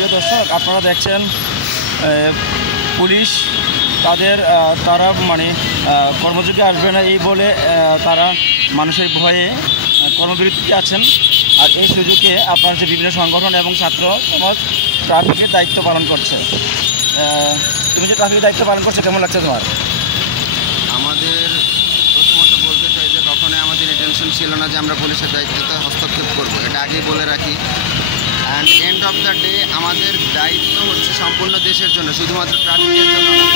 প্রিয় দর্শক, আপনারা দেখছেন পুলিশ তারা মানে কর্মযোগে আসবে না এই বলে তারা মানুষের ভয়ে কর্মবিরতিতে আছেন। আর এই সুযোগে আপনার যে বিভিন্ন সংগঠন এবং ছাত্র সমাজ ট্রাফিকের দায়িত্ব পালন করছে। তুমি যে ট্রাফিকের দায়িত্ব পালন করছো, কেমন লাগছে তোমার? আমাদের প্রথমত বলতে চাই যে কখনোই আমাদের ইন্টেনশন ছিল না যে আমরা পুলিশের দায়িত্বতে হস্তক্ষেপ করব, এটা আগেই বলে রাখি। And end of the day আমাদের দায়িত্ব হচ্ছে সম্পূর্ণ দেশের জন্য, শুধুমাত্র ট্রাফিকের জন্য না।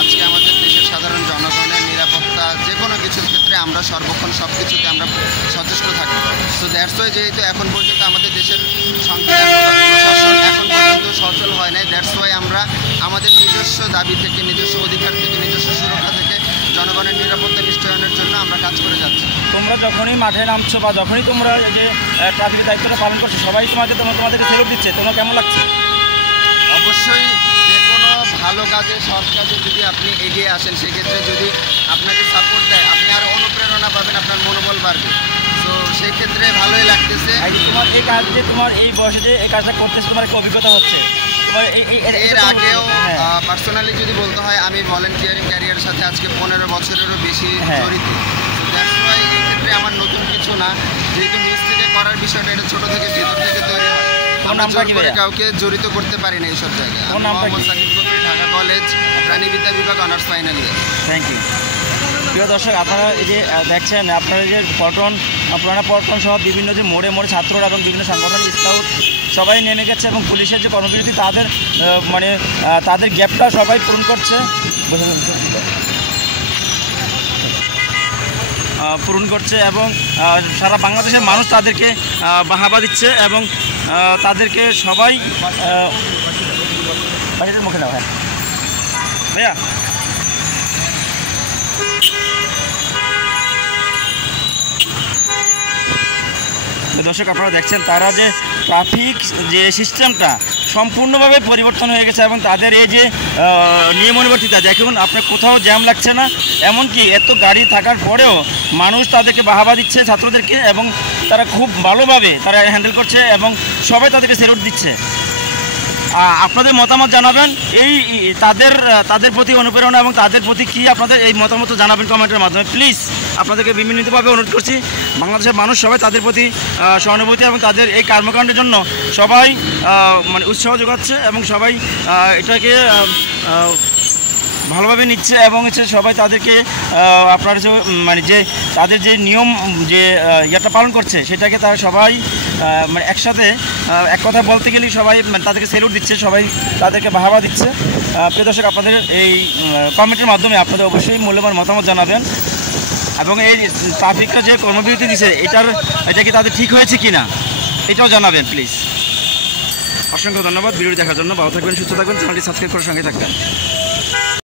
আজকে আমাদের দেশের সাধারণ জনগণের নিরাপত্তা যে কোনো কিছুর ক্ষেত্রে আমরা সর্বক্ষণ সব কিছুতে আমরা সচেষ্ট থাকি। সো দ্যাটস ওয়াই যেহেতু এখন পর্যন্ত আমাদের দেশের সংবিধান প্রশাসন এখন পর্যন্ত সচল হয় নাই, দ্যাটস ওয়াই আমরা আমাদের নিজস্ব দাবি থেকে, নিজস্ব অধিকার থেকে, নিজস্ব সুরক্ষা থেকে জনগণের নিরাপত্তা নিশ্চয়নের জন্য আমরা কাজ করে যাচ্ছি। তোমরা যখনই মাঠে নামছো বা যখনই তোমরা যে ট্রাফিকের দায়িত্বটা পালন করছো, সবাই তোমাদেরকে সেলুট দিচ্ছে, তোমার কেমন লাগছে? অবশ্যই যে কোনো ভালো কাজে, সৎ কাজে যদি আপনি এগিয়ে আসেন, সেক্ষেত্রে যদি আপনাকে সাপোর্ট দেয়, আপনি আরও অনুপ্রেরণা পাবেন, আপনার মনোবল বাড়বে। তো সেই ক্ষেত্রে ভালোই লাগতেছে। তোমার এই কাজ যে তোমার এই বয়সে যে এই কাজটা করতেছে, তোমার একটা অভিজ্ঞতা হচ্ছে? এর আগেও পার্সোনালি যদি বলতে হয়, আমি ভলেন্টিয়ারিং ক্যারিয়ারের সাথে আজকে 15 বছরেরও বেশি জড়িত। দ্যাটস ওয়াই এই ক্ষেত্রে আমার নতুন কিছু না, যেহেতু নিজ থেকে করার বিষয়টা এটা ছোটো থেকে ভেতর থেকে তৈরি হয়। আমরা জোর করে কাউকে জড়িত করতে পারি না এইসব জায়গায়। মোহাম্মদ সাকিব কবির, ঢাকা কলেজ, প্রাণীবিদ্যা বিভাগ, honours final year. Thank you. প্রিয় দর্শক, আপনারা এই যে দেখছেন, আপনারা যে পুরানা পল্টন সহ বিভিন্ন যে মোড়ে মোড়ে ছাত্ররা এবং বিভিন্ন সংগঠন, স্কাউট সবাই নেমে গেছে এবং পুলিশের যে কর্মবিরতি তাদের মানে তাদের গ্যাপটা সবাই পূরণ করছে এবং সারা বাংলাদেশের মানুষ তাদেরকে বাহাবা দিচ্ছে এবং তাদেরকে সবাই মুখে নেওয়া। হ্যাঁ ভাইয়া, দর্শক আপনারা দেখছেন তারা যে ট্রাফিক যে সিস্টেমটা সম্পূর্ণভাবে পরিবর্তন হয়ে গেছে এবং তাদের এই যে নিয়মানুবর্তিতা দেখুন, আপনার কোথাও জ্যাম লাগছে না, এমনকি এত গাড়ি থাকার পরেও মানুষ তাদেরকে বাহাবা দিচ্ছে ছাত্রদেরকে এবং তারা খুব ভালোভাবে তারা হ্যান্ডেল করছে এবং সবাই তাদেরকে স্যালুট দিচ্ছে। আপনাদের মতামত জানাবেন এই তাদের প্রতি অনুপ্রেরণা এবং তাদের প্রতি কি আপনাদের এই মতামত জানাবেন কমেন্টের মাধ্যমে। প্লিজ আপনাদেরকে বিনীতভাবে অনুরোধ করছি, বাংলাদেশের মানুষ সবাই তাদের প্রতি সহানুভূতি এবং তাদের এই কর্মকাণ্ডের জন্য সবাই মানে উৎসাহ যোগাচ্ছে এবং সবাই এটাকে ভালোভাবে নিচ্ছে এবং সবাই তাদেরকে আপনার মানে যে তাদের যে নিয়ম যে ইয়েটা পালন করছে সেটাকে তারা সবাই মানে একসাথে এক কথা বলতে গেলেই সবাই মানে তাদেরকে স্যালুট দিচ্ছে, সবাই তাদেরকে বাহাবা দিচ্ছে। প্রিয় দর্শক, আপনাদের এই কমেন্টের মাধ্যমে আপনাদের অবশ্যই মূল্যবান মতামত জানাবেন এবং এই ট্রাফিকটা যে কর্মবিরতি দিচ্ছে এটা কি তাদের ঠিক হয়েছে কি না এটাও জানাবেন প্লিজ। অসংখ্য ধন্যবাদ ভিডিও দেখার জন্য। ভালো থাকবেন, সুস্থ থাকবেন, চ্যানেলটি সাবস্ক্রাইব করার সঙ্গে থাকবেন।